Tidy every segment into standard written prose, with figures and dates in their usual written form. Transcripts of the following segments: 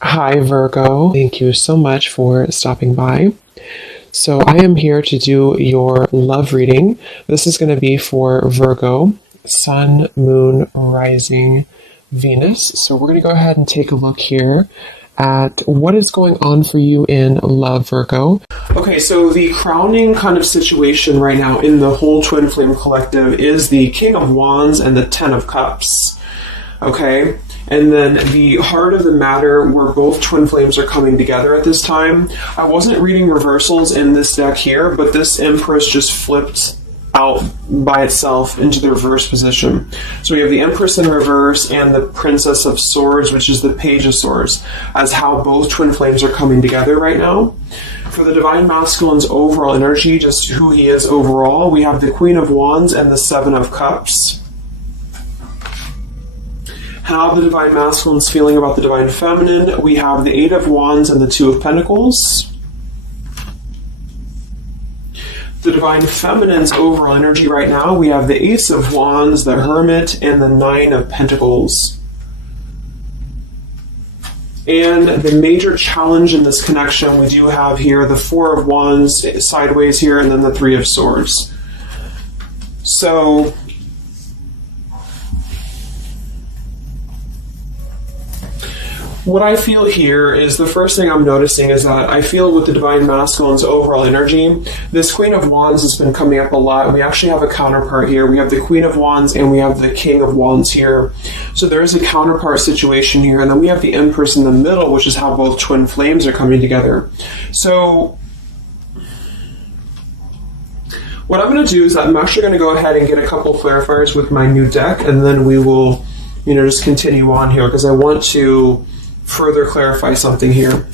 Hi, Virgo. Thank you so much for stopping by. So, I am here to do your love reading. This is going to be for Virgo, Sun, Moon, Rising, Venus. So, we're going to go ahead and take a look here at what is going on for you in love, Virgo. Okay, so the crowning kind of situation right now in the whole Twin Flame Collective is the King of Wands and the Ten of Cups. Okay? And then the heart of the matter where both twin flames are coming together at this time. I wasn't reading reversals in this deck here, but this Empress just flipped out by itself into the reverse position. So we have the Empress in reverse and the Princess of Swords, which is the Page of Swords, as how both twin flames are coming together right now. For the Divine Masculine's overall energy, just who he is overall, we have the Queen of Wands and the Seven of Cups. How the Divine Masculine's feeling about the Divine Feminine, we have the Eight of Wands and the Two of Pentacles. The Divine Feminine's overall energy right now, we have the Ace of Wands, the Hermit, and the Nine of Pentacles. And the major challenge in this connection, we do have here the Four of Wands sideways here, and then the Three of Swords. So what I feel here is the first thing I'm noticing is that I feel with the Divine Masculine's overall energy, this Queen of Wands has been coming up a lot. We actually have a counterpart here. We have the Queen of Wands and we have the King of Wands here. So there is a counterpart situation here. And then we have the Empress in the middle, which is how both twin flames are coming together. So what I'm going to do is I'm actually going to go ahead and get a couple clarifiers with my new deck, and then we will, just continue on here because I want to further clarify something here.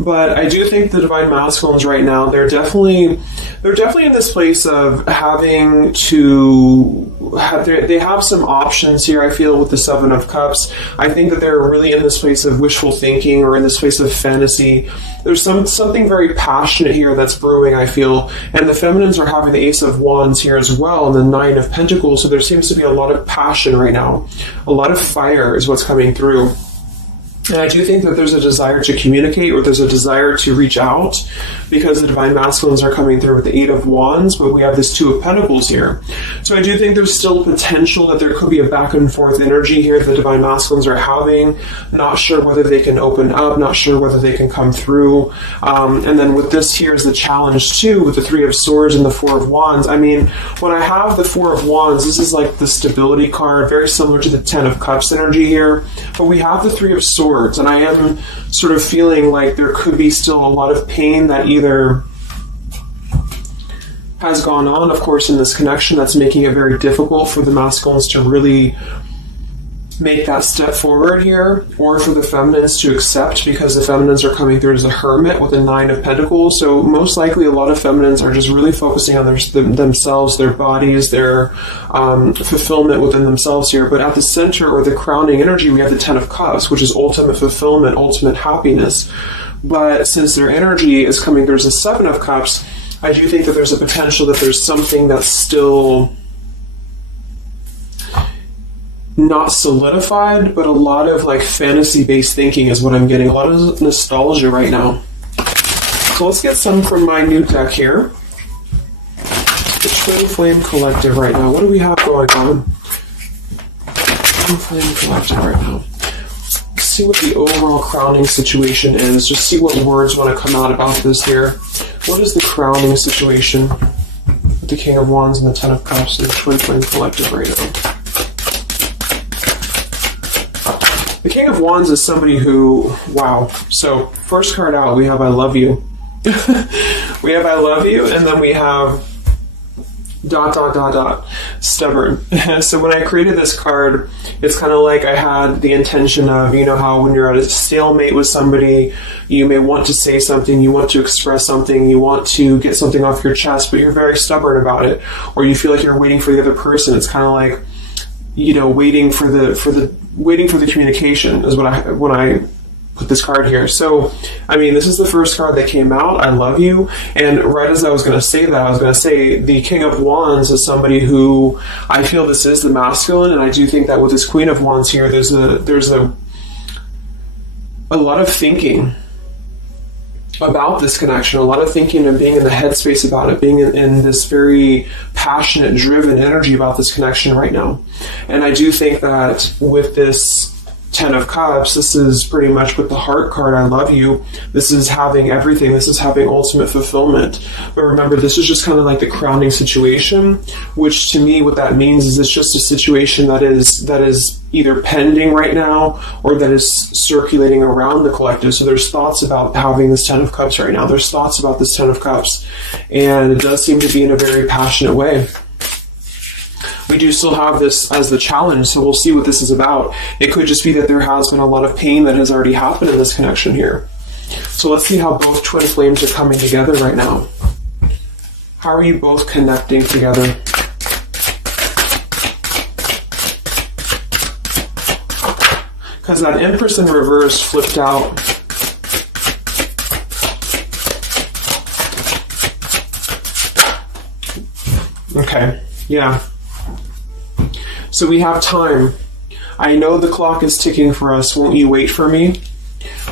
But I do think the Divine Masculines right now, they're definitely in this place of having to have, they have some options here, I feel, with the Seven of Cups. I think that they're really in this place of wishful thinking or in this place of fantasy. There's something very passionate here that's brewing, I feel. And the Feminines are having the Ace of Wands here as well and the Nine of Pentacles. So there seems to be a lot of passion right now. A lot of fire is what's coming through. And I do think that there's a desire to communicate or there's a desire to reach out because the Divine Masculines are coming through with the Eight of Wands, but we have this Two of Pentacles here. So I do think there's still potential that there could be a back and forth energy here the Divine Masculines are having. Not sure whether they can open up, not sure whether they can come through. And then with this here is the challenge too with the Three of Swords and the Four of Wands. I mean, when I have the Four of Wands, this is like the stability card, very similar to the Ten of Cups energy here. But we have the Three of Swords. And I am sort of feeling like there could be still a lot of pain that either has gone on, of course, in this connection that's making it very difficult for the masculines to really make that step forward here, or for the feminines to accept because the feminines are coming through as a Hermit with a Nine of Pentacles. So most likely a lot of feminines are just really focusing on themselves, their bodies, their fulfillment within themselves here. But at the center or the crowning energy, we have the Ten of Cups, which is ultimate fulfillment, ultimate happiness. But since their energy is coming through as a Seven of Cups, I do think that there's a potential that there's something that's still not solidified, but a lot of like fantasy-based thinking is what I'm getting. A lot of nostalgia right now. So let's get some from my new deck here. The Twin Flame Collective right now. What do we have going on? Twin Flame Collective right now. Let's see what the overall crowning situation is. Just see what words want to come out about this here. What is the crowning situation with the King of Wands and the Ten of Cups and the Twin Flame Collective right now? The King of Wands is somebody who, wow. So first card out, we have I love you. We have I love you, and then we have ... stubborn. So when I created this card, it's kind of like I had the intention of, how when you're at a stalemate with somebody, you may want to say something, you want to express something, you want to get something off your chest, but you're very stubborn about it, or you feel like you're waiting for the other person. It's kind of like, waiting for the communication is when I put this card here. So, I mean, this is the first card that came out, I love you, and right as I was going to say that, I was going to say the King of Wands is somebody who I feel this is the masculine, and I do think that with this Queen of Wands here, there's a a lot of thinking about this connection, a lot of thinking and being in the headspace about it, being in this very passionate, driven energy about this connection right now. And I do think that with this Ten of Cups, this is pretty much with the heart card, I love you. This is having everything. This is having ultimate fulfillment. But remember, this is just kind of like the crowning situation, which to me, what that means is it's just a situation that is either pending right now or that is circulating around the collective. So there's thoughts about having this Ten of Cups right now. There's thoughts about this Ten of Cups. And it does seem to be in a very passionate way. We do still have this as the challenge, so we'll see what this is about. It could just be that there has been a lot of pain that has already happened in this connection here. So let's see how both twin flames are coming together right now. How are you both connecting together? Because that Empress in reverse flipped out. Okay, yeah. So we have time. I know the clock is ticking for us. Won't you wait for me?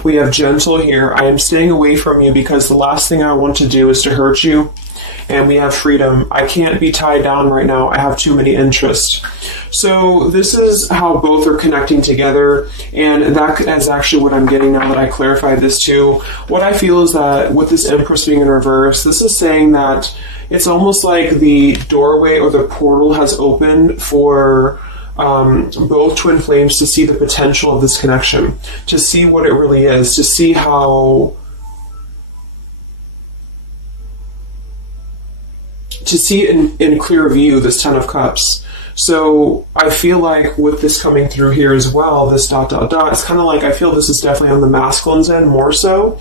We have gentle here. I am staying away from you because the last thing I want to do is to hurt you. And we have freedom. I can't be tied down right now. I have too many interests. So this is how both are connecting together. And that is actually what I'm getting now that I clarified this too. What I feel is that with this Empress being in reverse, this is saying that it's almost like the doorway or the portal has opened for both twin flames to see the potential of this connection, to see what it really is, to see how, to see it in clear view, this Ten of Cups. So I feel like with this coming through here as well, this ... it's kind of like, I feel this is definitely on the masculine's end more so.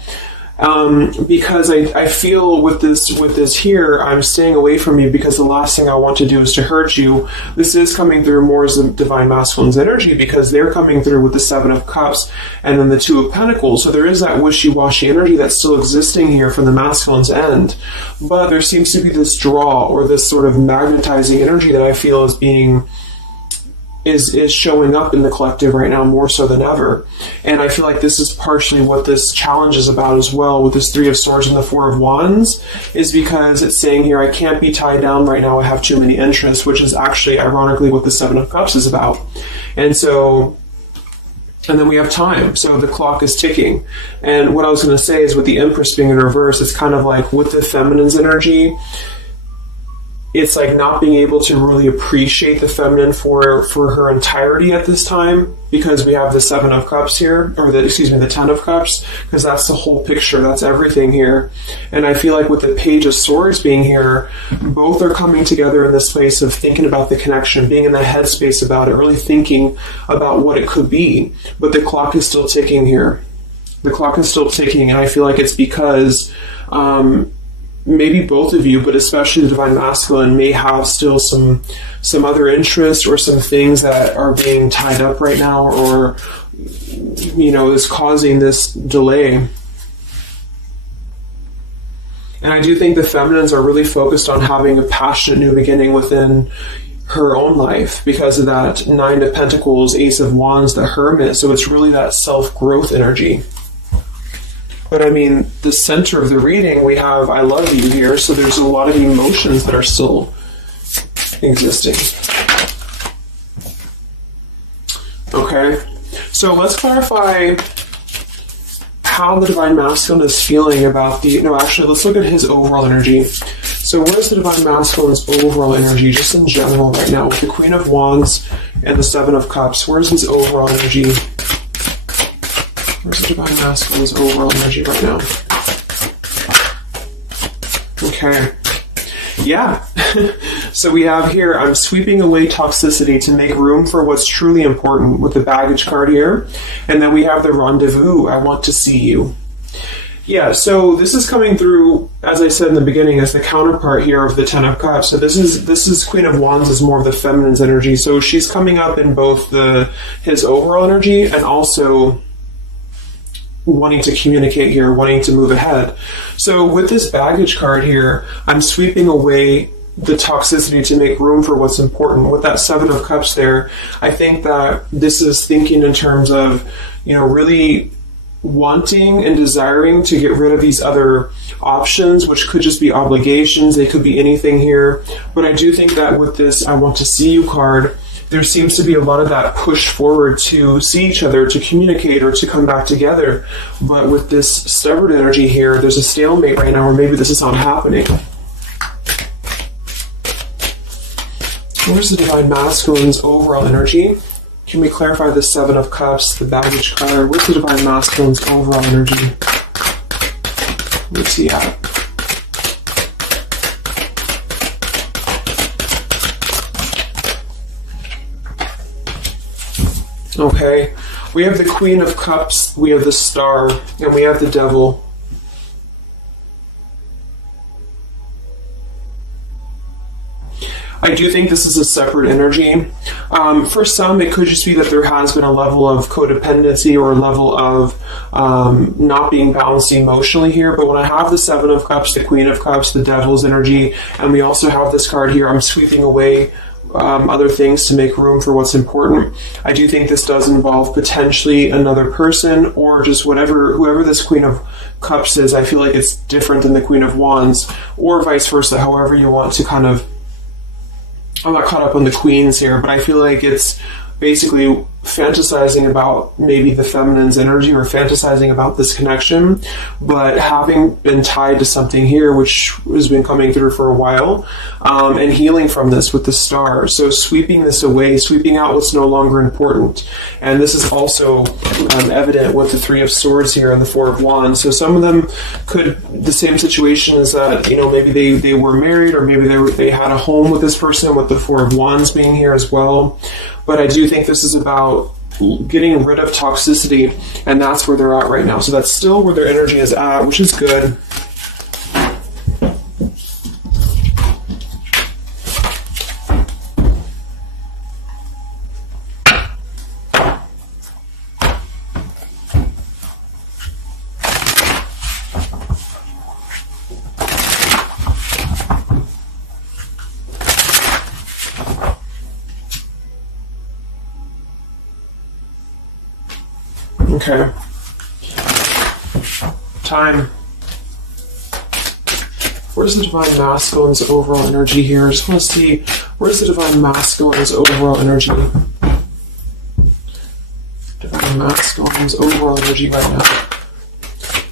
Because I feel with this here, I'm staying away from you because the last thing I want to do is to hurt you. This is coming through more as the divine masculine's energy because they're coming through with the Seven of Cups and then the Two of Pentacles. So there is that wishy-washy energy that's still existing here from the masculine's end. But there seems to be this draw or this sort of magnetizing energy that I feel is being is showing up in the collective right now more so than ever. And I feel like this is partially what this challenge is about as well with this Three of Swords and the Four of Wands, is because it's saying here, I can't be tied down right now, I have too many interests, which is actually ironically what the Seven of Cups is about. And so, and then we have time, so the clock is ticking. And what I was going to say is with the Empress being in reverse, it's kind of like with the feminine's energy, it's like not being able to really appreciate the feminine for her entirety at this time, because we have the Seven of Cups here, or the Ten of Cups, because that's the whole picture, that's everything here. And I feel like with the Page of Swords being here, both are coming together in this place of thinking about the connection, being in the headspace about it, really thinking about what it could be. But the clock is still ticking here. The clock is still ticking, and I feel like it's because maybe both of you, but especially the Divine Masculine, may have still some other interests or some things that are being tied up right now, or is causing this delay. And I do think the feminines are really focused on having a passionate new beginning within her own life because of that Nine of Pentacles, Ace of Wands, the Hermit. So it's really that self-growth energy. But I mean, the center of the reading, we have I love you here, so there's a lot of emotions that are still existing. Okay, so let's clarify how the Divine Masculine is feeling about let's look at his overall energy. So what is the Divine Masculine's overall energy, just in general right now, with the Queen of Wands and the Seven of Cups? Where's his overall energy? Where's the Divine Masculine's overall energy right now? Okay. Yeah. So we have here, I'm sweeping away toxicity to make room for what's truly important, with the baggage card here. And then we have the rendezvous, I want to see you. Yeah, so this is coming through, as I said in the beginning, as the counterpart here of the Ten of Cups. So this is Queen of Wands is more of the feminine's energy. So she's coming up in both his overall energy and also wanting to communicate here, wanting to move ahead. So with this baggage card here, I'm sweeping away the toxicity to make room for what's important. With that Seven of Cups there, I think that this is thinking in terms of, really wanting and desiring to get rid of these other options, which could just be obligations. They could be anything here. But I do think that with this I want to see you card, there seems to be a lot of that push forward to see each other, to communicate, or to come back together. But with this stubborn energy here, there's a stalemate right now, or maybe this is not happening. Where's the Divine Masculine's overall energy? Can we clarify the Seven of Cups, the baggage card? Where's the Divine Masculine's overall energy? Where's he at? Okay, we have the Queen of Cups, we have the Star, and we have the Devil. I do think this is a separate energy. For some, it could just be that there has been a level of codependency or a level of not being balanced emotionally here. But when I have the Seven of Cups, the Queen of Cups, the Devil's energy, and we also have this card here, I'm sweeping away other things to make room for what's important. I do think this does involve potentially another person, or just whoever this Queen of Cups is. I feel like it's different than the Queen of Wands, or vice versa, however you want to kind of. I'm not caught up on the queens here, but I feel like it's basically fantasizing about maybe the feminine's energy, or fantasizing about this connection, but having been tied to something here which has been coming through for a while, and healing from this with the Star. So sweeping this away, sweeping out what's no longer important. And this is also evident with the Three of Swords here and the Four of Wands. So some of them could, the same situation is that, maybe they were married, or maybe they had a home with this person, with the Four of Wands being here as well. But I do think this is about getting rid of toxicity, and that's where they're at right now. So that's still where their energy is at, which is good. Okay. Time. Where's the Divine Masculine's overall energy here? I just want to see, where's the Divine Masculine's overall energy? Divine Masculine's overall energy right now.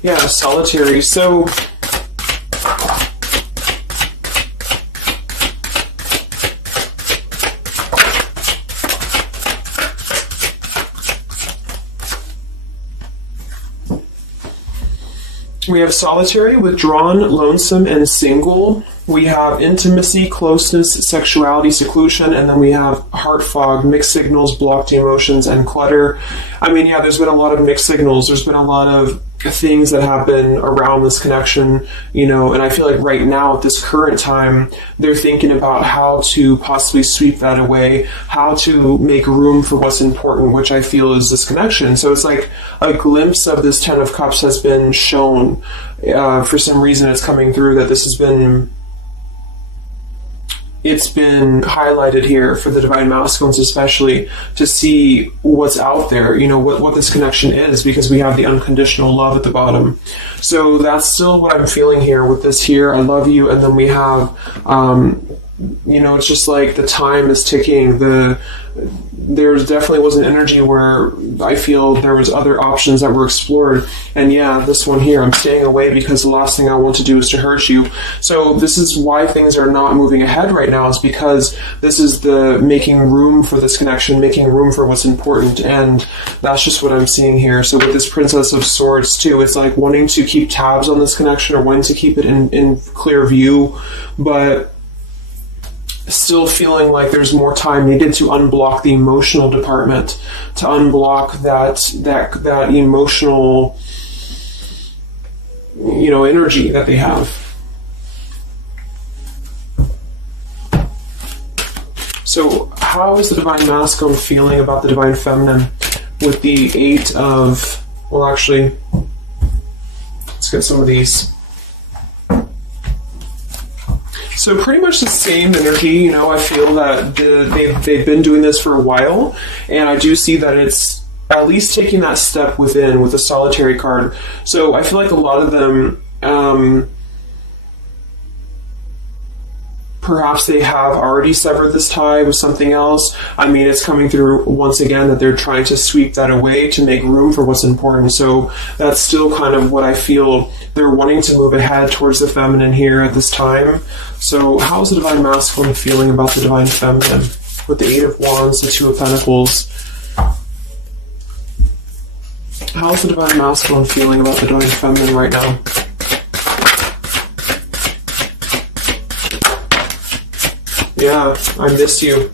Yeah, Solitary. So we have Solitary, Withdrawn, Lonesome, and Single. We have Intimacy, Closeness, Sexuality, Seclusion, and then we have Heart Fog, Mixed Signals, Blocked Emotions, and Clutter. I mean, yeah, there's been a lot of mixed signals. There's been a lot of things that happen around this connection, and I feel like right now at this current time, they're thinking about how to possibly sweep that away, how to make room for what's important, which I feel is this connection. So it's like a glimpse of this Ten of Cups has been shown. For some reason it's coming through that this has been highlighted here for the Divine Masculines, especially to see what's out there, what this connection is, because we have the unconditional love at the bottom. So that's still what I'm feeling here with this here. I love you. And then we have, it's just like the time is ticking. There definitely was an energy where I feel there was other options that were explored. And yeah, this one here, I'm staying away because the last thing I want to do is to hurt you. So this is why things are not moving ahead right now, is because this is the making room for this connection, making room for what's important. And that's just what I'm seeing here. So with this Princess of Swords too, it's like wanting to keep tabs on this connection, or wanting to keep it in clear view, but still feeling like there's more time needed to unblock the emotional department, to unblock that emotional, energy that they have. So how is the Divine Masculine feeling about the Divine Feminine with the Eight of, well, actually, let's get some of these. So pretty much the same energy, I feel that they've been doing this for a while, and I do see that it's at least taking that step within with the solitary card. So I feel like a lot of them, perhaps they have already severed this tie with something else. I mean, it's coming through once again that they're trying to sweep that away to make room for what's important. So that's still kind of what I feel. They're wanting to move ahead towards the feminine here at this time. So how's the Divine Masculine feeling about the Divine Feminine? With the Eight of Wands, the Two of Pentacles. How's the Divine Masculine feeling about the Divine Feminine right now? Yeah, I miss you.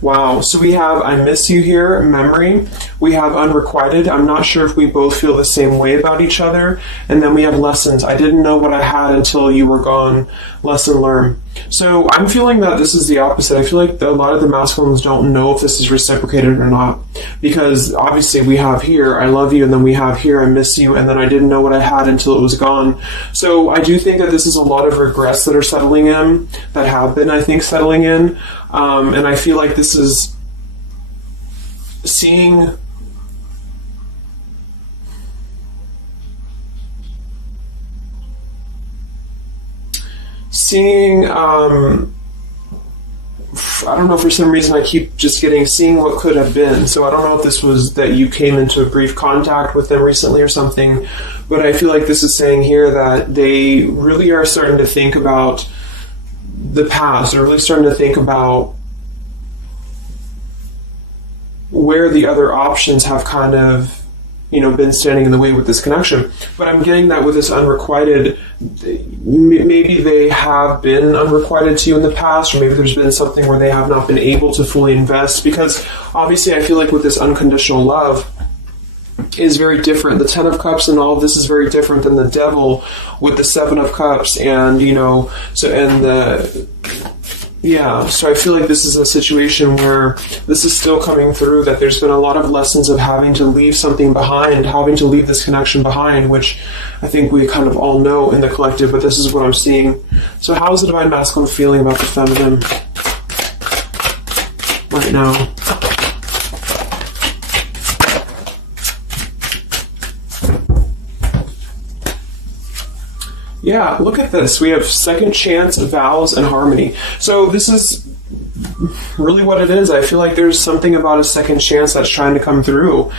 Wow, so we have I miss you here, memory. We have unrequited. I'm not sure if we both feel the same way about each other. And then we have lessons. I didn't know what I had until you were gone. Lesson learned. So I'm feeling that this is the opposite. I feel like a lot of the masculines don't know if this is reciprocated or not. Because obviously we have here, I love you, and then we have here, I miss you, and then I didn't know what I had until it was gone. So I do think that this is a lot of regrets that are settling in, that have been, I think, settling in. And I feel like this is seeing I don't know, for some reason I keep just seeing what could have been. So I don't know if this was that you came into a brief contact with them recently or something, but I feel like this is saying here that they really are starting to think about the past. They're really starting to think about where the other options have kind of, been standing in the way with this connection. But I'm getting that with this unrequited, maybe they have been unrequited to you in the past, or maybe there's been something where they have not been able to fully invest, because obviously I feel like with this unconditional love is very different. The Ten of Cups and all of this is very different than the Devil with the Seven of Cups, and so I feel like this is a situation where this is still coming through, that there's been a lot of lessons of having to leave something behind, having to leave this connection behind, which I think we kind of all know in the collective, but this is what I'm seeing. So how is the Divine Masculine feeling about the feminine right now? Yeah, look at this. We have second chance, vows, and harmony. So this is really what it is. I feel like there's something about a second chance that's trying to come through.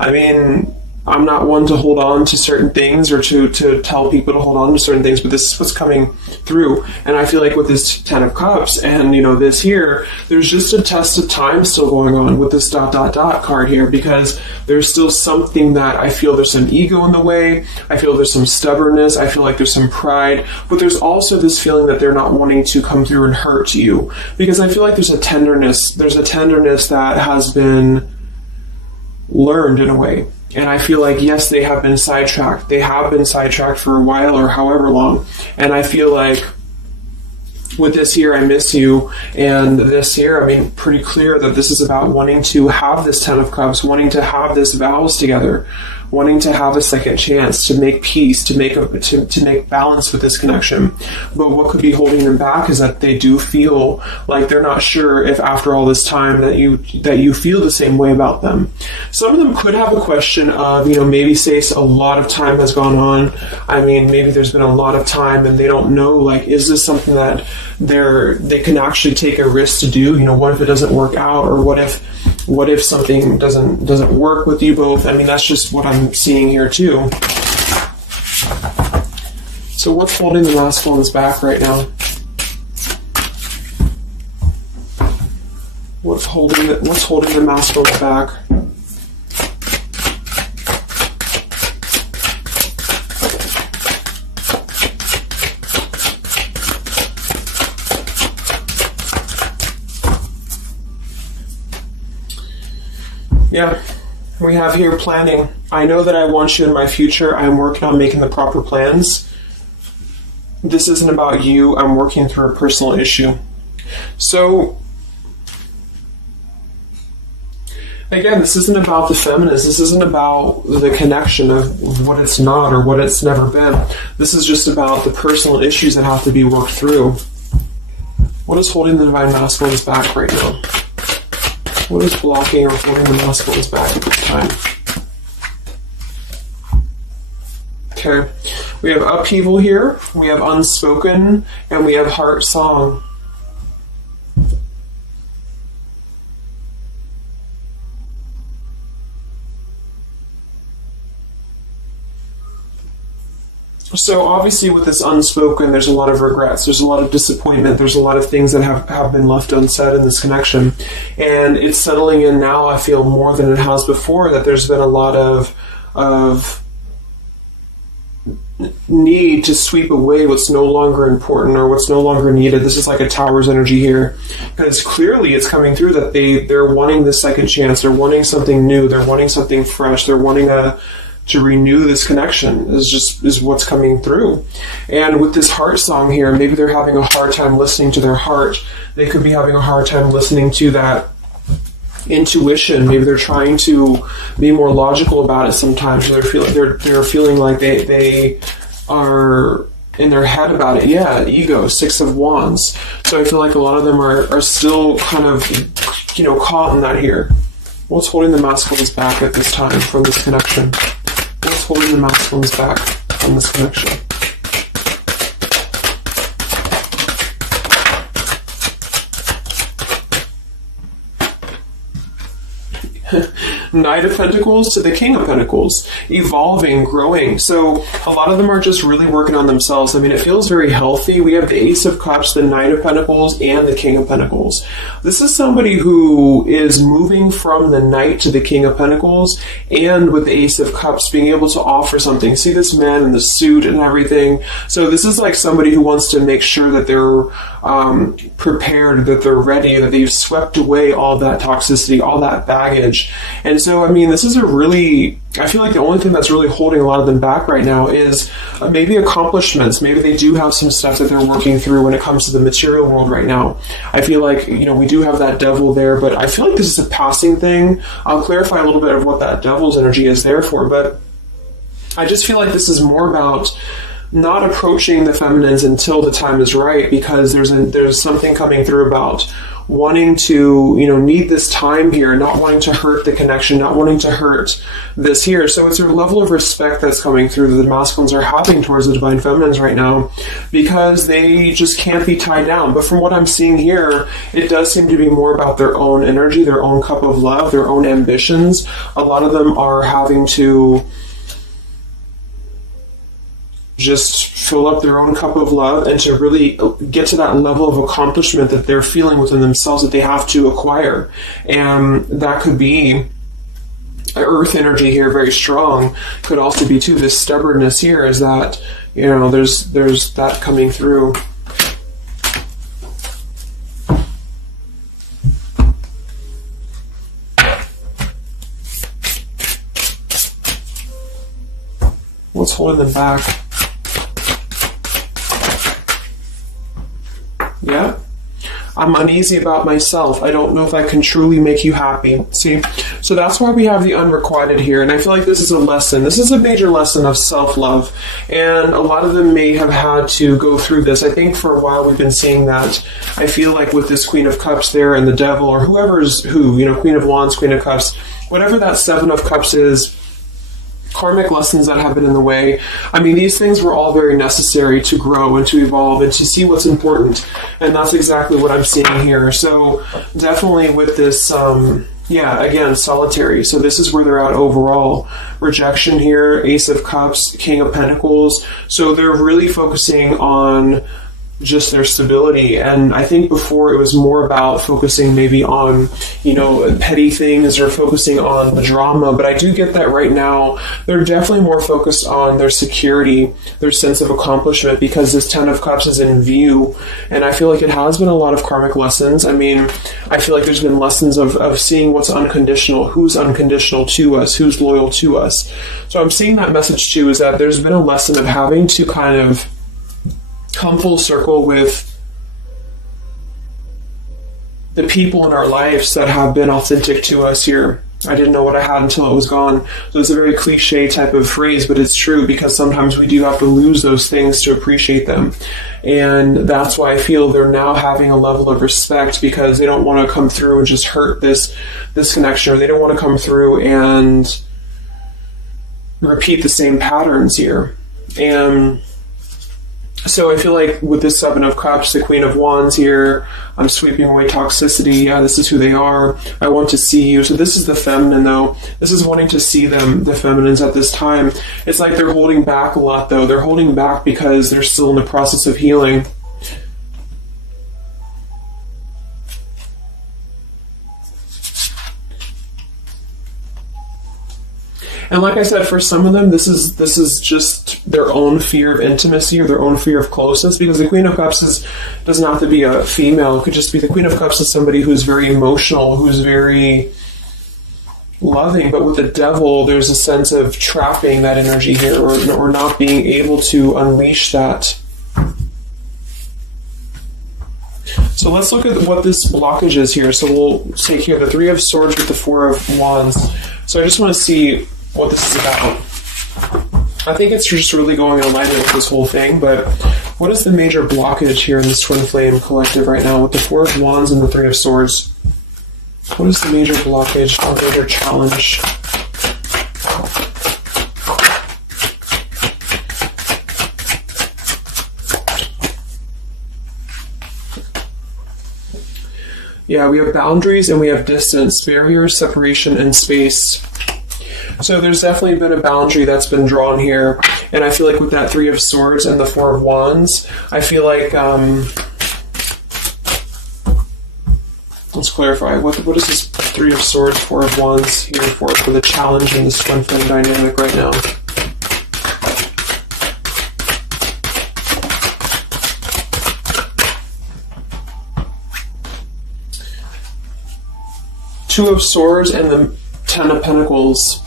I mean, I'm not one to hold on to certain things or to tell people to hold on to certain things, but this is what's coming through. And I feel like with this Ten of Cups and, this here, there's just a test of time still going on with this ... card here, because there's still something that I feel there's some ego in the way. I feel there's some stubbornness. I feel like there's some pride, but there's also this feeling that they're not wanting to come through and hurt you, because I feel like there's a tenderness that has been learned in a way. And I feel like, yes, they have been sidetracked. They have been sidetracked for a while or however long. And I feel like with this here, I miss you, and this here, pretty clear that this is about wanting to have this Ten of Cups, wanting to have this vows together, wanting to have a second chance to make peace, to make balance with this connection. But what could be holding them back is that they do feel like they're not sure if after all this time that you feel the same way about them. Some of them could have a question of, maybe say a lot of time has gone on. Maybe there's been a lot of time and they don't know, is this something that they can actually take a risk to do? What if it doesn't work out, or what if something doesn't work with you both? That's just what I'm seeing here too. So what's holding the masculines back right now? What's holding the masculines back? Yeah, we have here planning. I know that I want you in my future. I'm working on making the proper plans. This isn't about you. I'm working through a personal issue. So, again, this isn't about the feminist. This isn't about the connection of what it's not or what it's never been. This is just about the personal issues that have to be worked through. What is holding the Divine Masculines back right now? What is blocking or holding the masculines back at this time? Okay, we have upheaval here, we have unspoken, and we have heart song. So obviously with this unspoken, there's a lot of regrets, there's a lot of disappointment, there's a lot of things that have been left unsaid in this connection. And it's settling in now, I feel, more than it has before, that there's been a lot of need to sweep away what's no longer important or what's no longer needed. This is like a tower's energy here, because clearly it's coming through that they're wanting the second chance, they're wanting something new, they're wanting something fresh, they're wanting to renew this connection is what's coming through. And with this heart song here, maybe they're having a hard time listening to their heart. They could be having a hard time listening to that intuition. Maybe they're trying to be more logical about it sometimes. They're feeling like they are in their head about it. Yeah, ego, 6 of Wands. So I feel like a lot of them are still kind of, caught in that here. What's holding the masculines back at this time from this connection? What's holding the masculines back from this connection? Knight of Pentacles to the King of Pentacles, evolving, growing. So a lot of them are just really working on themselves. I mean, it feels very healthy. We have the Ace of Cups, the Knight of Pentacles, and the King of Pentacles. This is somebody who is moving from the Knight to the King of Pentacles, and with the Ace of Cups, being able to offer something. See this man in the suit and everything. So this is like somebody who wants to make sure that they're prepared, that they're ready, that they've swept away all that toxicity, all that baggage. And so, I mean, this is I feel like the only thing that's really holding a lot of them back right now is maybe accomplishments. Maybe they do have some stuff that they're working through when it comes to the material world right now. I feel like, we do have that devil there, but I feel like this is a passing thing. I'll clarify a little bit of what that devil's energy is there for, but I just feel like this is more about not approaching the feminines until the time is right, because there's something coming through about wanting to, need this time here, not wanting to hurt the connection, not wanting to hurt this here. So it's a level of respect that's coming through that the masculines are having towards the divine feminines right now, because they just can't be tied down. But from what I'm seeing here, it does seem to be more about their own energy, their own cup of love, their own ambitions. A lot of them are having to just fill up their own cup of love and to really get to that level of accomplishment that they're feeling within themselves that they have to acquire. And that could be earth energy here, very strong. Could also be too this stubbornness here, is that there's that coming through. What's holding them back? Yeah, I'm uneasy about myself. I don't know if I can truly make you happy. See, so that's why we have the unrequited here. And I feel like this is a lesson. This is a major lesson of self-love. And a lot of them may have had to go through this. I think for a while we've been seeing that. I feel like with this Queen of Cups there and the Devil, or whoever's who, Queen of Wands, Queen of Cups, whatever that Seven of Cups is, karmic lessons that have been in the way. I mean, these things were all very necessary to grow and to evolve and to see what's important. And that's exactly what I'm seeing here. So definitely with this, again, solitary. So this is where they're at overall. Rejection here, Ace of Cups, King of Pentacles. So they're really focusing on just their stability. And I think before it was more about focusing maybe on, petty things or focusing on the drama. But I do get that right now they're definitely more focused on their security, their sense of accomplishment, because this Ten of Cups is in view. And I feel like it has been a lot of karmic lessons. I mean, I feel like there's been lessons of seeing what's unconditional, who's unconditional to us, who's loyal to us. So I'm seeing that message too, is that there's been a lesson of having to kind of come full circle with the people in our lives that have been authentic to us here. I didn't know what I had until it was gone. So it's a very cliche type of phrase, but it's true, because sometimes we do have to lose those things to appreciate them. And that's why I feel they're now having a level of respect, because they don't want to come through and just hurt this connection, or they don't want to come through and repeat the same patterns here. And so I feel like with this Seven of Cups, the Queen of Wands here, I'm sweeping away toxicity. Yeah, this is who they are. I want to see you. So this is the feminine, though. This is wanting to see them, the feminines at this time. It's like they're holding back a lot, though. They're holding back because they're still in the process of healing. And like I said, for some of them, this is just their own fear of intimacy, or their own fear of closeness, because the Queen of Cups doesn't have to be a female. It could just be the Queen of Cups is somebody who's very emotional, who's very loving. But with the Devil, there's a sense of trapping that energy here, or not being able to unleash that. So let's look at what this blockage is here. So we'll take here the Three of Swords with the Four of Wands. So I just want to see what this is about. I think it's just really going in alignment with this whole thing, but what is the major blockage here in this Twin Flame collective right now with the Four of Wands and the Three of Swords? What is the major blockage or major challenge? Yeah, we have boundaries and we have distance, barriers, separation, and space. So there's definitely been a boundary that's been drawn here. And I feel like with that Three of Swords and the Four of Wands, I feel like, let's clarify, what is this Three of Swords, Four of Wands here for the challenge in this Twin Flame dynamic right now? Two of Swords and the Ten of Pentacles.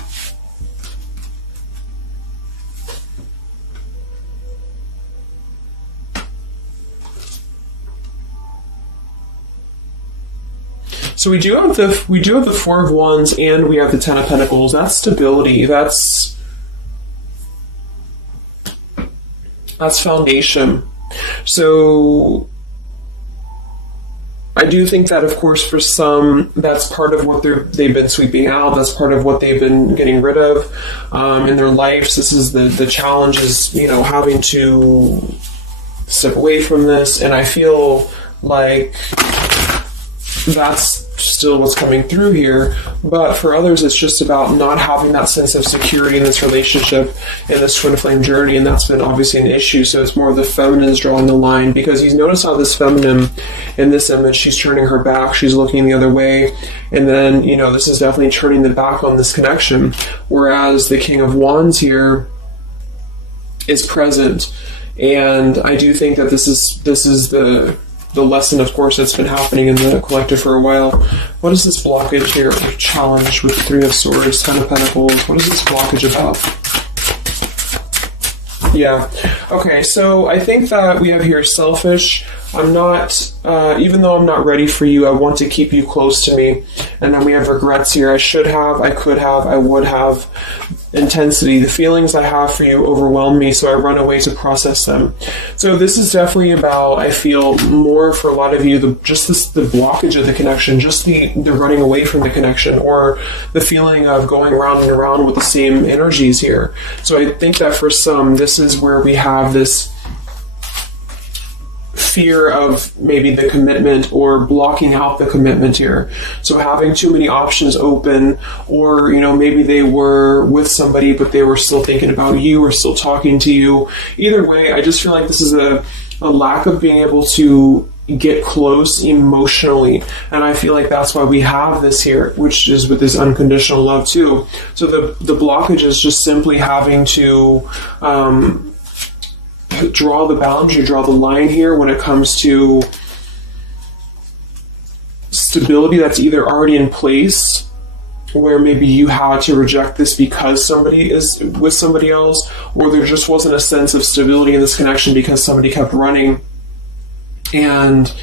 So we do have the Four of Wands and we have the Ten of Pentacles. That's stability. That's foundation. So I do think that, of course, for some, that's part of what they've been sweeping out. That's part of what they've been getting rid of in their lives. This is the challenge is, having to step away from this. And I feel like that's still what's coming through here. But for others, it's just about not having that sense of security in this relationship, in this Twin Flame journey, and that's been obviously an issue. So it's more of the feminines drawing the line, because you notice how this feminine in this image, she's turning her back, she's looking the other way, and then, this is definitely turning the back on this connection, whereas the King of Wands here is present. And I do think that this is the lesson, of course, that's been happening in the collective for a while. What is this blockage here, or challenge with Three of Swords, Ten of Pentacles? What is this blockage about? Yeah. Okay, so I think that we have here selfish. I'm not, even though I'm not ready for you, I want to keep you close to me. And then we have regrets here. I should have, I could have, I would have. Intensity. The feelings I have for you overwhelm me, so I run away to process them. So this is definitely about, I feel, more for a lot of you, the blockage of the connection, just the running away from the connection, or the feeling of going around and around with the same energies here. So I think that for some, this is where we have this fear of maybe the commitment, or blocking out the commitment here. So having too many options open, or maybe they were with somebody but they were still thinking about you or still talking to you. Either way, I just feel like this is a lack of being able to get close emotionally, and I feel like that's why we have this here, which is with this unconditional love too. So the blockage is just simply having to draw the boundary, draw the line here when it comes to stability that's either already in place, where maybe you had to reject this because somebody is with somebody else, or there just wasn't a sense of stability in this connection because somebody kept running. And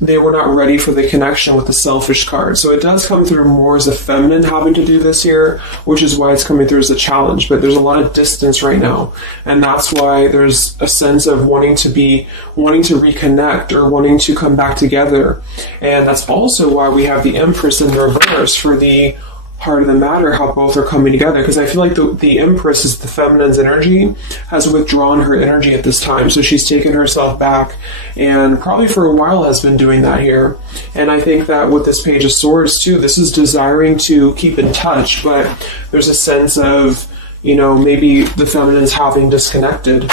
they were not ready for the connection with the selfish card. So it does come through more as a feminine having to do this here, which is why it's coming through as a challenge. But there's a lot of distance right now. And that's why there's a sense of wanting to reconnect or wanting to come back together. And that's also why we have the Empress in reverse for the heart of the matter, how both are coming together, because I feel like the Empress is the feminine's energy, has withdrawn her energy at this time. So she's taken herself back, and probably for a while has been doing that here. And I think that with this Page of Swords too, this is desiring to keep in touch, but there's a sense of, maybe the feminine's having disconnected.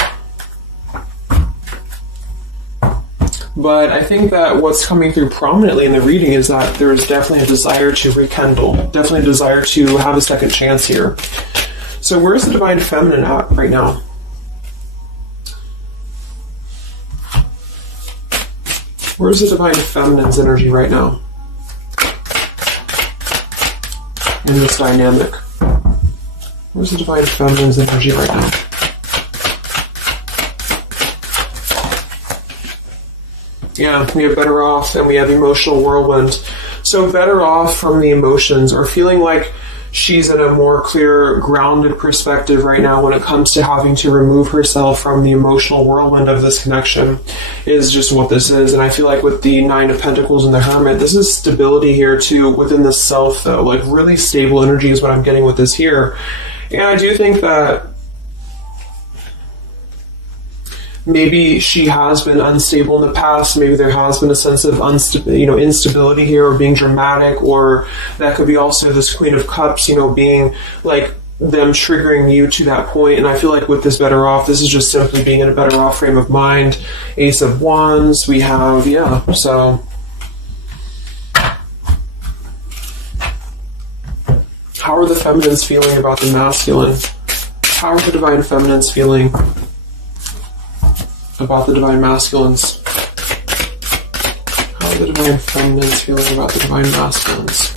But I think that what's coming through prominently in the reading is that there is definitely a desire to rekindle, definitely a desire to have a second chance here. So where's the Divine Feminine at right now? Where's the Divine Feminine's energy right now in this dynamic? Where's the Divine Feminine's energy right now? Yeah, we have better off, and we have emotional whirlwind. So better off from the emotions, or feeling like she's in a more clear, grounded perspective right now when it comes to having to remove herself from the emotional whirlwind of this connection, is just what this is. And I feel like with the Nine of Pentacles and the Hermit, this is stability here too within the self, though. Like really stable energy is what I'm getting with this here. And I do think that maybe she has been unstable in the past. Maybe there has been a sense of instability here, or being dramatic, or that could be also this Queen of Cups, being like them triggering you to that point. And I feel like with this better off, this is just simply being in a better off frame of mind. Ace of Wands, we have, so how are the feminines feeling about the masculine? How are the Divine Feminines feeling about the Divine Masculines? How are the Divine Feminines feeling about the Divine Masculines?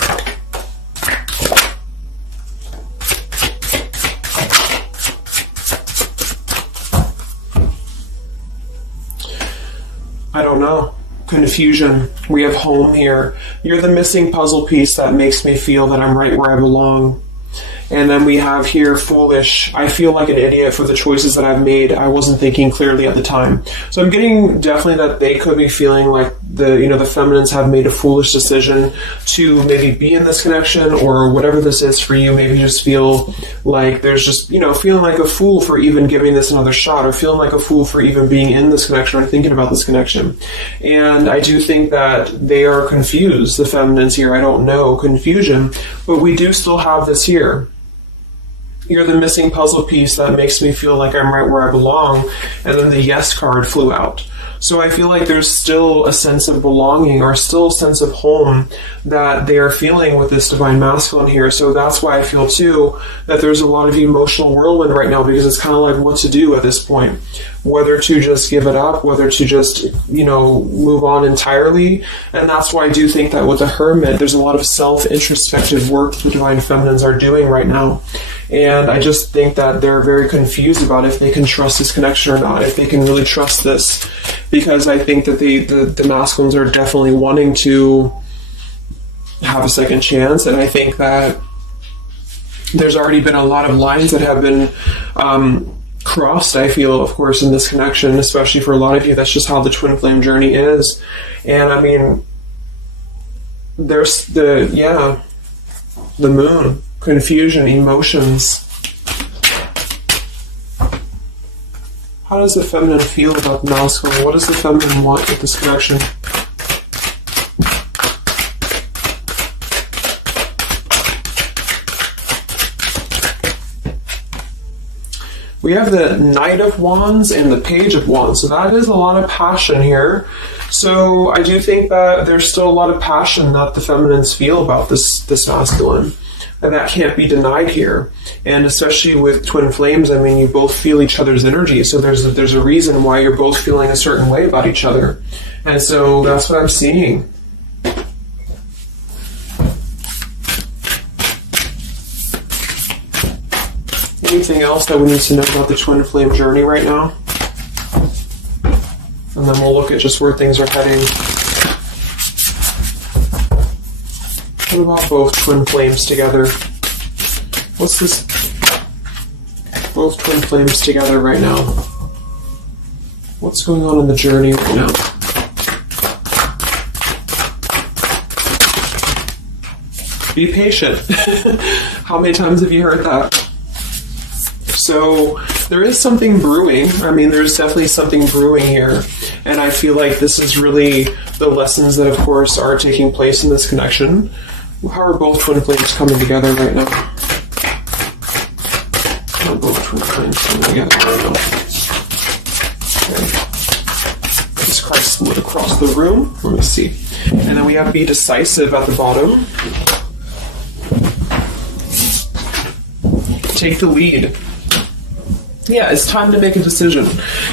I don't know. Confusion. We have home here. You're the missing puzzle piece that makes me feel that I'm right where I belong. And then we have here foolish. I feel like an idiot for the choices that I've made. I wasn't thinking clearly at the time. So I'm getting definitely that they could be feeling like the feminines have made a foolish decision to maybe be in this connection, or whatever this is for you. Maybe just feel like there's just, feeling like a fool for even giving this another shot, or feeling like a fool for even being in this connection or thinking about this connection. And I do think that they are confused, the feminines here. I don't know, confusion, but we do still have this here. You're the missing puzzle piece that makes me feel like I'm right where I belong. And then the yes card flew out. So I feel like there's still a sense of belonging, or still a sense of home that they are feeling with this Divine Masculine here. So that's why I feel too that there's a lot of emotional whirlwind right now, because it's kind of like what to do at this point. Whether to just give it up, whether to just, move on entirely. And that's why I do think that with the Hermit, there's a lot of self-introspective work the Divine Feminines are doing right now. And I just think that they're very confused about if they can trust this connection or not, if they can really trust this. Because I think that the masculines are definitely wanting to have a second chance. And I think that there's already been a lot of lines that have been crossed, I feel, of course, in this connection, especially for a lot of you. That's just how the twin flame journey is. And I mean, there's the moon, confusion, emotions. How does the feminine feel about the masculine? What does the feminine want with this connection? We have the Knight of Wands and the Page of Wands. So that is a lot of passion here. So I do think that there's still a lot of passion that the feminines feel about this masculine. And that can't be denied here. And especially with twin flames, I mean, you both feel each other's energy. So there's a reason why you're both feeling a certain way about each other. And so that's what I'm seeing. Anything else that we need to know about the twin flame journey right now? And then we'll look at just where things are heading. What about both twin flames together? What's this? Both twin flames together right now. What's going on in the journey right now? Be patient. How many times have you heard that? So there is something brewing. I mean, there's definitely something brewing here. And I feel like this is really the lessons that, of course, are taking place in this connection. How are both twin flames coming together right now? How are both twin flames coming together right now? Okay. This card split across the room. Let me see. And then we have be decisive at the bottom. Take the lead. Yeah, it's time to make a decision.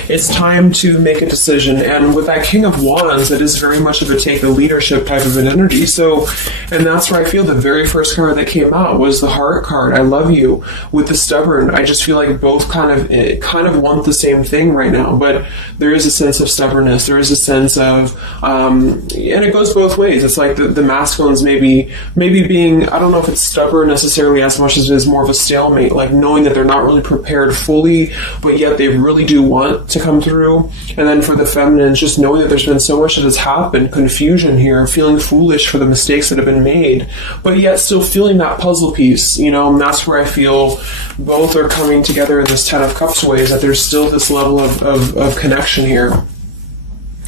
It's time to make a decision. And with that King of Wands, it is very much of a take the leadership type of an energy. So, and that's where I feel the very first card that came out was the Heart card. I love you. With the Stubborn, I just feel like both kind of want the same thing right now. But there is a sense of stubbornness. There is a sense of, and it goes both ways. It's like the masculines maybe being, I don't know if it's stubborn necessarily as much as it is more of a stalemate, like knowing that they're not really prepared fully, but yet they really do want to come through. And then for the feminines, just knowing that there's been so much that has happened, confusion here, feeling foolish for the mistakes that have been made, but yet still feeling that puzzle piece, you know. And that's where I feel both are coming together in this Ten of Cups ways, that there's still this level of connection here.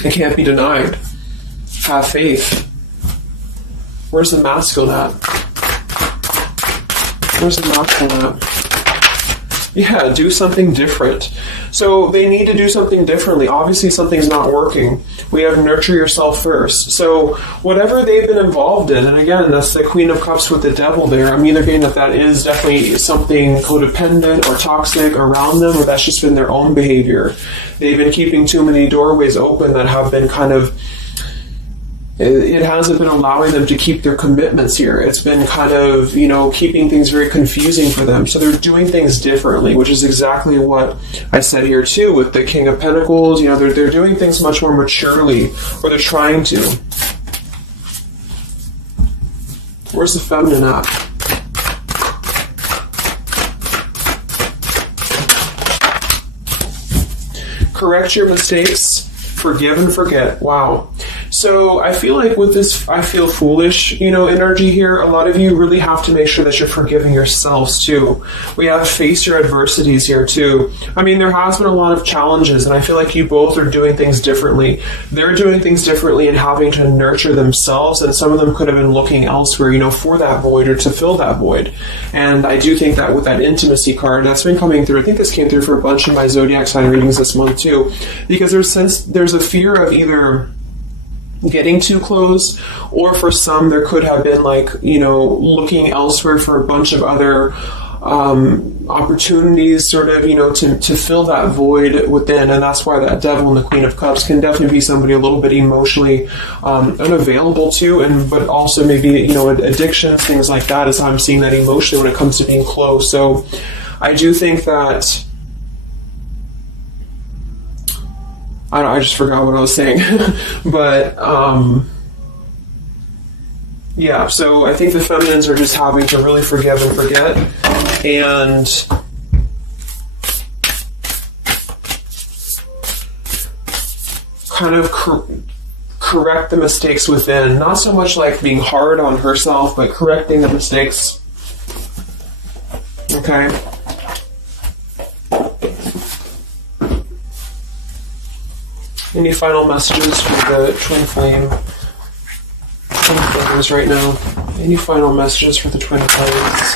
It can't be denied. Have faith. Where's the masculine at? Where's the masculine at? Yeah, do something different. So they need to do something differently. Obviously, something's not working. We have nurture yourself first. So whatever they've been involved in, and again, that's the Queen of Cups with the Devil there. I'm either getting that is definitely something codependent or toxic around them, or that's just been their own behavior. They've been keeping too many doorways open that have been kind of, it hasn't been allowing them to keep their commitments here. It's been kind of, keeping things very confusing for them. So they're doing things differently, which is exactly what I said here too with the King of Pentacles. They're doing things much more maturely, or they're trying to. Where's the feminine at? Correct your mistakes, forgive and forget. Wow. So I feel like with this, I feel foolish, energy here. A lot of you really have to make sure that you're forgiving yourselves too. We have face your adversities here too. I mean, there has been a lot of challenges, and I feel like you both are doing things differently. They're doing things differently and having to nurture themselves, and some of them could have been looking elsewhere, for that void or to fill that void. And I do think that with that intimacy card, that's been coming through. I think this came through for a bunch of my zodiac sign readings this month too, because there's a fear of either getting too close, or for some there could have been looking elsewhere for a bunch of other opportunities sort of to fill that void within. And that's why that Devil and the Queen of Cups can definitely be somebody a little bit emotionally unavailable to, but also maybe addictions, things like that, is how I'm seeing that emotionally when it comes to being close. So I do think that I just forgot what I was saying. But, yeah, so I think the feminines are just having to really forgive and forget. And kind of correct the mistakes within. Not so much like being hard on herself, but correcting the mistakes. Okay? Any final messages for the twin flames right now? Any final messages for the twin flames?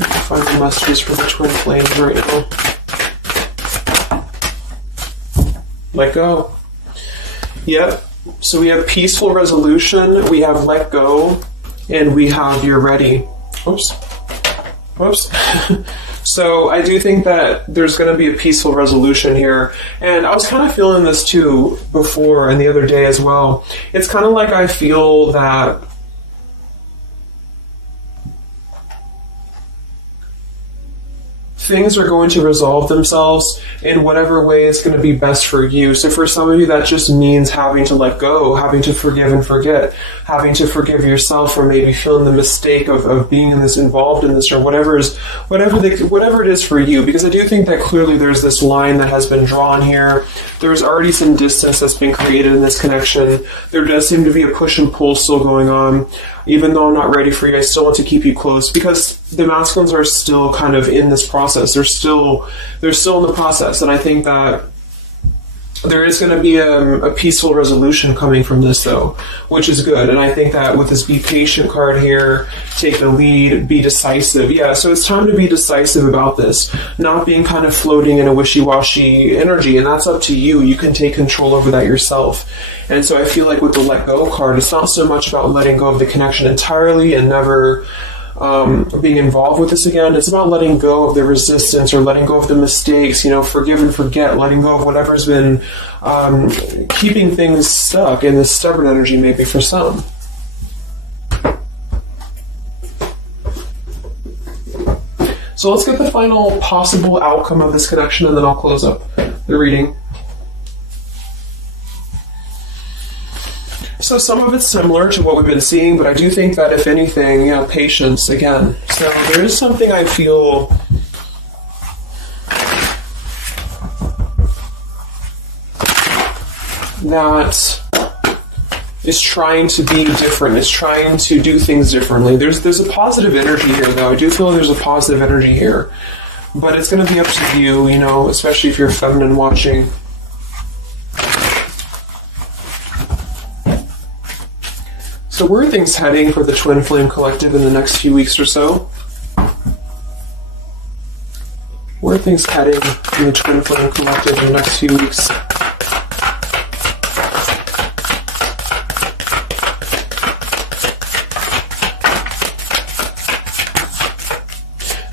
Any final messages for the twin flames right now? Let go. Yep. So we have peaceful resolution, we have let go, and we have you're ready. Whoops. So I do think that there's going to be a peaceful resolution here. And I was kind of feeling this too before and the other day as well. It's kind of like I feel that things are going to resolve themselves in whatever way is going to be best for you. So for some of you, that just means having to let go, having to forgive and forget, having to forgive yourself for maybe feeling the mistake of being in this, involved in this, or whatever it is for you. Because I do think that clearly there's this line that has been drawn here. There's already some distance that's been created in this connection. There does seem to be a push and pull still going on. Even though I'm not ready for you, I still want to keep you close, because the masculines are still kind of in this process. They're still in the process, and I think that there is going to be a peaceful resolution coming from this, though, which is good. And I think that with this be patient card here, take the lead, be decisive. Yeah, so it's time to be decisive about this, not being kind of floating in a wishy-washy energy, and that's up to you. You can take control over that yourself. And so I feel like with the let go card, it's not so much about letting go of the connection entirely and never being involved with this again. It's about letting go of the resistance or letting go of the mistakes, forgive and forget, letting go of whatever's been keeping things stuck in this stubborn energy, maybe for some. So let's get the final possible outcome of this connection, and then I'll close up the reading. So some of it's similar to what we've been seeing, but I do think that if anything, patience again. So there is something I feel that is trying to be different, is trying to do things differently. There's a positive energy here, though. I do feel there's a positive energy here. But it's going to be up to you, especially if you're feminine watching. So where are things heading for the Twin Flame Collective in the next few weeks or so? Where are things heading in the Twin Flame Collective in the next few weeks?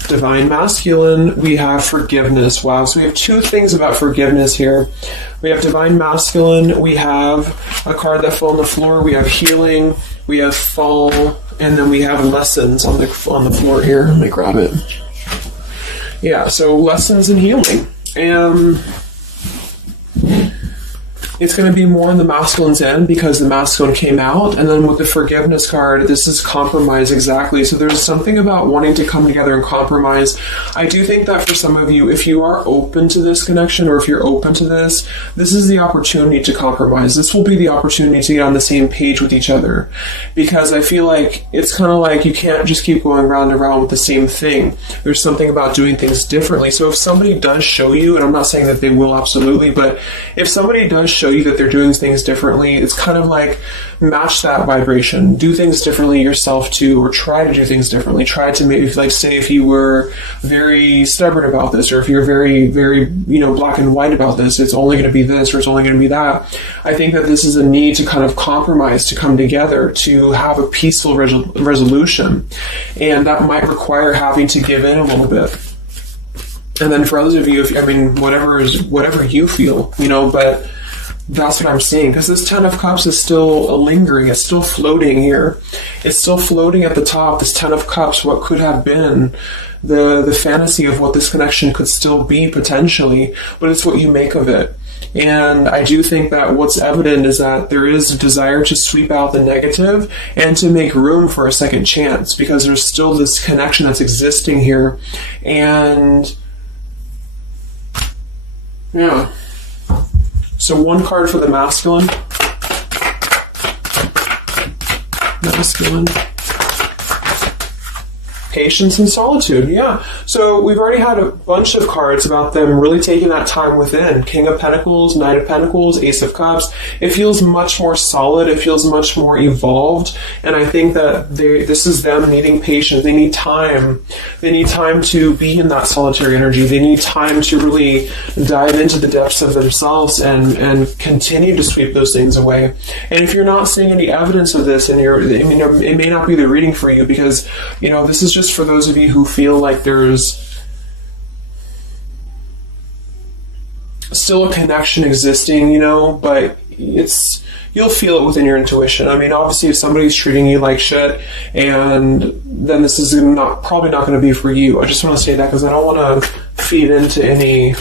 Divine Masculine, we have forgiveness. Wow, so we have two things about forgiveness here. We have Divine Masculine, we have a card that fell on the floor, we have healing, we have fall, and then we have lessons on the floor here. Let me grab it. Yeah, so lessons and healing. It's going to be more on the masculine's end because the masculine came out. And then with the forgiveness card, this is compromise exactly. So there's something about wanting to come together and compromise. I do think that for some of you, if you are open to this connection, or if you're open to this is the opportunity to compromise. This will be the opportunity to get on the same page with each other. Because I feel like it's kind of like you can't just keep going round and round with the same thing. There's something about doing things differently. So if somebody does show you, and I'm not saying that they will absolutely, but if somebody does show you that they're doing things differently, it's kind of like match that vibration. Do things differently yourself too, or try to do things differently. Try to maybe, like, say if you were very stubborn about this, or if you're very, very, black and white about this, it's only going to be this, or it's only going to be that. I think that this is a need to kind of compromise, to come together, to have a peaceful resolution. And that might require having to give in a little bit. And then for others of you, whatever you feel, but that's what I'm seeing, because this Ten of Cups is still lingering. It's still floating here. It's still floating at the top, this Ten of Cups, what could have been, the fantasy of what this connection could still be potentially, but it's what you make of it. And I do think that what's evident is that there is a desire to sweep out the negative and to make room for a second chance, because there's still this connection that's existing here. And yeah. So one card for the masculine. Masculine. Patience and solitude, yeah. So we've already had a bunch of cards about them really taking that time within. King of Pentacles, Knight of Pentacles, Ace of Cups. It feels much more solid. It feels much more evolved. And I think that this is them needing patience. They need time. They need time to be in that solitary energy. They need time to really dive into the depths of themselves and continue to sweep those things away. And if you're not seeing any evidence of this, and it may not be the reading for you, because, this is just for those of you who feel like there's still a connection existing, but you'll feel it within your intuition. I mean, obviously, if somebody's treating you like shit, and then this is probably not going to be for you. I just want to say that because I don't want to feed into any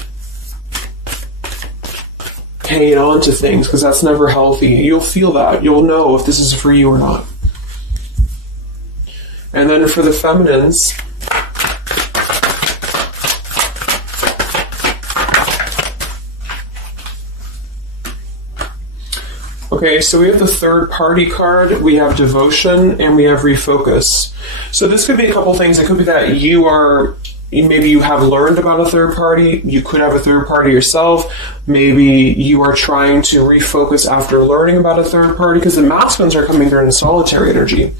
hanging on to things, because that's never healthy. You'll feel that. You'll know if this is for you or not. And then for the feminines, okay, so we have the third party card, we have devotion, and we have refocus. So this could be a couple things. It could be that maybe you have learned about a third party. You could have a third party yourself. Maybe you are trying to refocus after learning about a third party, because the masculines are coming through in solitary energy.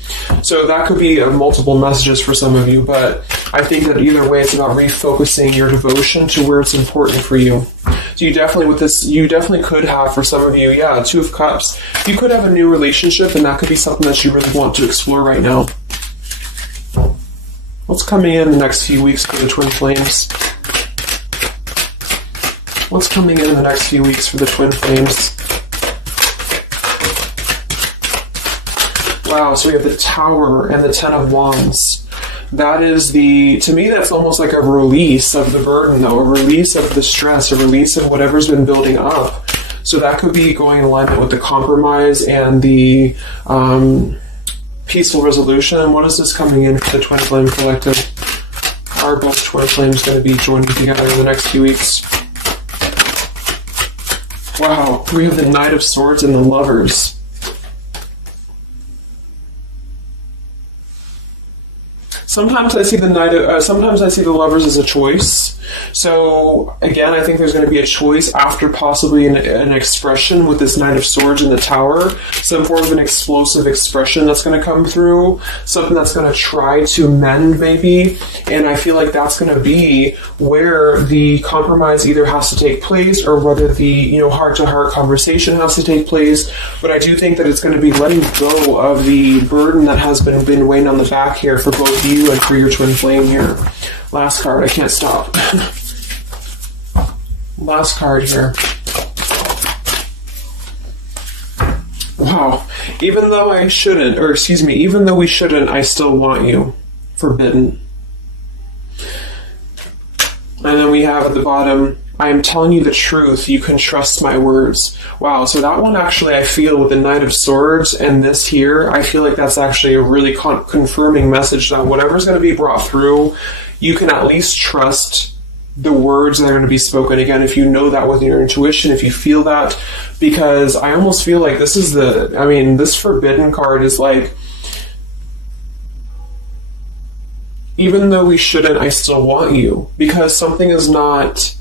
So that could be multiple messages for some of you, but I think that either way it's about refocusing your devotion to where it's important for you. So you definitely could have, for some of you, Two of Cups. You could have a new relationship, and that could be something that you really want to explore right now. What's coming in the next few weeks for the twin flames? What's coming in the next few weeks for the twin flames? Wow, so we have the Tower and the Ten of Wands. That is to me, that's almost like a release of the burden, though, a release of the stress, a release of whatever's been building up. So that could be going in alignment with the compromise and the peaceful resolution. What is this coming in for the Twin Flame Collective? Are both Twin Flames going to be joining together in the next few weeks? Wow, we have the Knight of Swords and the Lovers. Sometimes I see the Lovers as a choice. So again, I think there's going to be a choice after possibly an expression with this Knight of Swords in the Tower, some form of an explosive expression that's going to come through, something that's going to try to mend maybe, and I feel like that's going to be where the compromise either has to take place or whether the heart-to-heart conversation has to take place. But I do think that it's going to be letting go of the burden that has been weighing on the back here for both you and for your twin flame here. Last card, I can't stop. Last card here. Wow. Even though we shouldn't, I still want you. Forbidden. And then we have at the bottom, I am telling you the truth, you can trust my words. Wow, so that one actually, I feel with the Knight of Swords and this here, I feel like that's actually a really confirming message that whatever's going to be brought through, you can at least trust the words that are going to be spoken. Again, if you know that with your intuition, if you feel that, because I almost feel like this Forbidden card is like, even though we shouldn't, I still want you. Because something is not...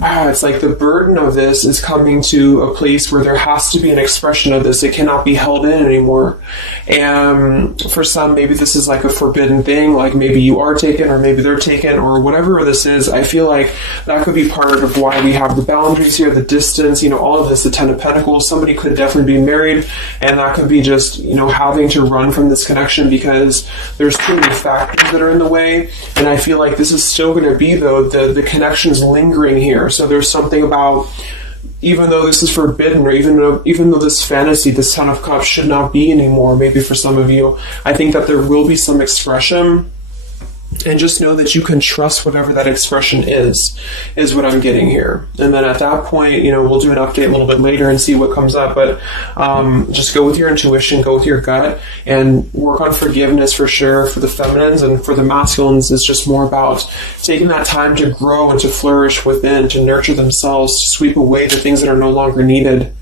it's like the burden of this is coming to a place where there has to be an expression of this. It cannot be held in anymore. And for some, maybe this is like a forbidden thing, like maybe you are taken or maybe they're taken or whatever this is. I feel like that could be part of why we have the boundaries here, the distance, all of this, the Ten of Pentacles. Somebody could definitely be married, and that could be just, having to run from this connection because there's too many factors that are in the way. And I feel like this is still going to be, though, the connection's lingering here. So there's something about, even though this is forbidden, or even though this fantasy, this Ten of Cups should not be anymore, maybe for some of you, I think that there will be some expression. And just know that you can trust whatever that expression is what I'm getting here. And then at that point, we'll do an update a little bit later and see what comes up. But just go with your intuition, go with your gut, and work on forgiveness for sure for the feminines. And for the masculines, it's just more about taking that time to grow and to flourish within, to nurture themselves, to sweep away the things that are no longer needed.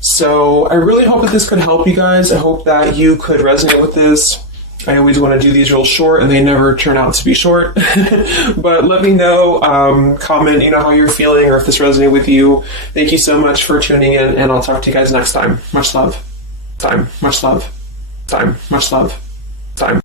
So I really hope that this could help you guys. I hope that you could resonate with this. I always want to do these real short, and they never turn out to be short. But let me know, comment, how you're feeling, or if this resonated with you. Thank you so much for tuning in, and I'll talk to you guys next time. Much love. Time. Much love. Time. Much love. Time.